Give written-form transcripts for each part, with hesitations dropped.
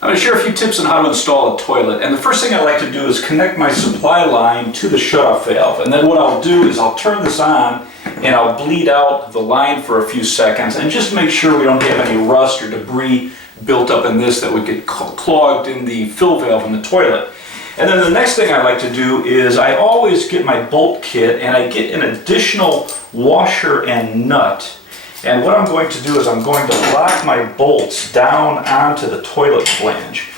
I'm going to share a few tips on how to install a toilet, and the first thing I like to do is connect my supply line to the shutoff valve, and then what I'll do is I'll turn this on and I'll bleed out the line for a few seconds and just make sure we don't have any rust or debris built up in this that would get clogged in the fill valve in the toilet. And then the next thing I like to do is I always get my bolt kit and I get an additional washer and nut. And what I'm going to do is I'm going to lock my bolts down onto the toilet flange.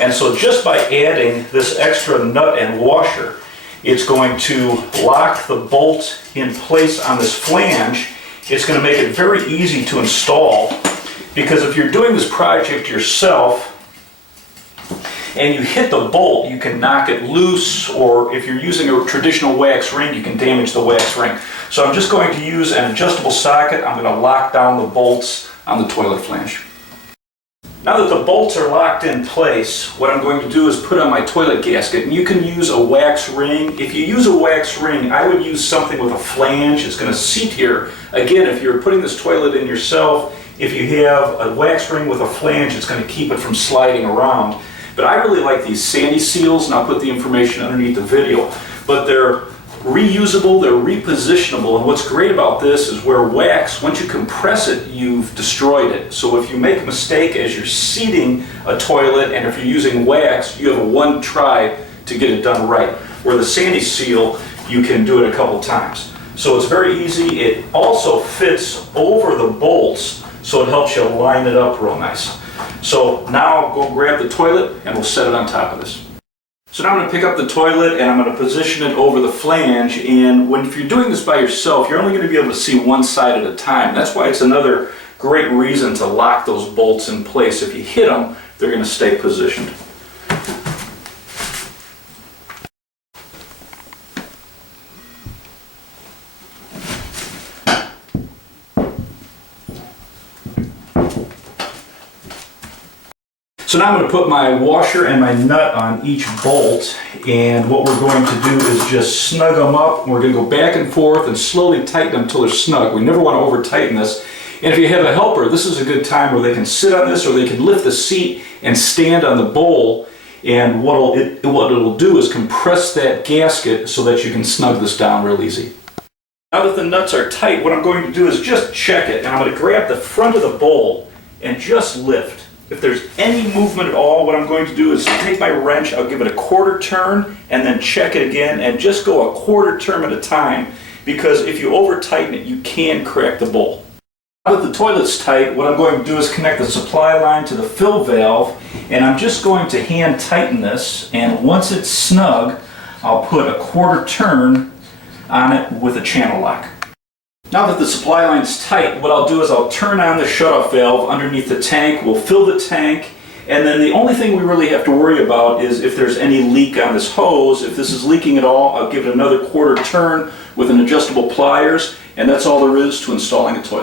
And so just by adding this extra nut and washer, it's going to lock the bolt in place on this flange. It's going to make it very easy to install, because if you're doing this project yourself and you hit the bolt, you can knock it loose, or if you're using a traditional wax ring, you can damage the wax ring. So I'm just going to use an adjustable socket. I'm going to lock down the bolts on the toilet flange. Now that the bolts are locked in place, what I'm going to do is put on my toilet gasket. And you can use a wax ring. If you use a wax ring, I would use something with a flange. It's going to seat here. Again, if you're putting this toilet in yourself, if you have a wax ring with a flange, it's going to keep it from sliding around. But I really like these sandy seals, and I'll put the information underneath the video. But they're reusable, they're repositionable, and what's great about this is where wax, once you compress it, you've destroyed it. So if you make a mistake as you're seating a toilet, and if you're using wax, you have a one try to get it done right. Where the sandy seal, you can do it a couple times. So it's very easy. It also fits over the bolts, so it helps you line it up real nice. So now I'll go grab the toilet and we'll set it on top of this. So now I'm going to pick up the toilet and I'm going to position it over the flange, and if you're doing this by yourself, you're only going to be able to see one side at a time. That's why it's another great reason to lock those bolts in place. If you hit them, they're going to stay positioned. So now I'm going to put my washer and my nut on each bolt, and what we're going to do is just snug them up. We're going to go back and forth and slowly tighten them until they're snug. We never want to over tighten this. And if you have a helper, this is a good time where they can sit on this, or they can lift the seat and stand on the bowl, and what it'll do is compress that gasket so that you can snug this down real easy. Now that the nuts are tight, what I'm going to do is just check it, and I'm going to grab the front of the bowl and just lift. If there's any movement at all, what I'm going to do is take my wrench, I'll give it a quarter turn, and then check it again, and just go a quarter turn at a time, because if you over tighten it, you can crack the bowl. Now that the toilet's tight, what I'm going to do is connect the supply line to the fill valve, and I'm just going to hand tighten this, and once it's snug, I'll put a quarter turn on it with a channel lock. Now that the supply line's tight, what I'll do is I'll turn on the shutoff valve underneath the tank. We'll fill the tank, and then the only thing we really have to worry about is if there's any leak on this hose. If this is leaking at all, I'll give it another quarter turn with an adjustable pliers, and that's all there is to installing a toilet.